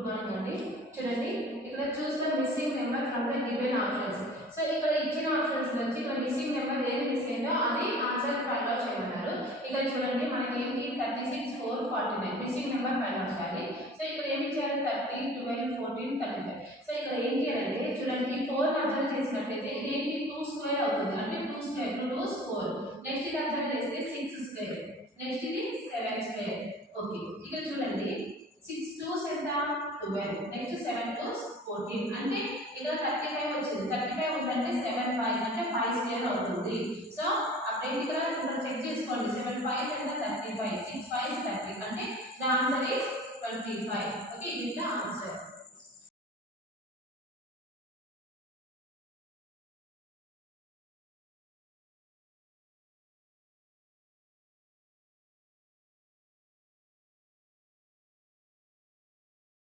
Good morning అండి. చూడండి ఇక్కడ choose the missing number from the given options. So ఇక్కడ ఇచ్చిన ఆప్షన్స్ నుంచి ఇక్కడ మిస్సింగ్ నెంబర్ ఏది మిస్ అయిందో అది ఆన్సర్ ఫైండ్ అవుట్ చేయమన్నారు. ఇక్కడ చూడండి మనకి ఏంటి 36 4 49 మిస్సింగ్ నెంబర్ ఫైండ్ అవుట్ చేయాలి. సో ఇక్కడ ఏమి చేయాలి 30 12 14 35. సో ఇక్కడ ఏంటి అంటే చూడండి 4 అబ్జర్వ్ చేసినట్లయితే ఇది ఏంటి 2 స్క్వేర్ అవుతుంది. అంటే 2 స్క్వేర్ 2 2 4. నెక్స్ట్ ఇది అబ్జర్వ్ చేస్తే 6 స్క్వేర్. నెక్స్ట్ ఇది 7 స్క్వేర్. ఓకే ఇక్కడ చూడండి 6 2s ఎంత 12. Next 7 2s 14. అంటే ఇక్కడ 35 వచ్చింది. 35 ఉందంటే 7 5 అంటే 5 స్క్వేర్ అవుతుంది. సో అప్పుడు ఇక్కడ చెక్ చేసుకోండి 7 5 ఎంత 35 6 5 30 అంటే ద ఆన్సర్ ఇస్ 25. ఓకే ఇది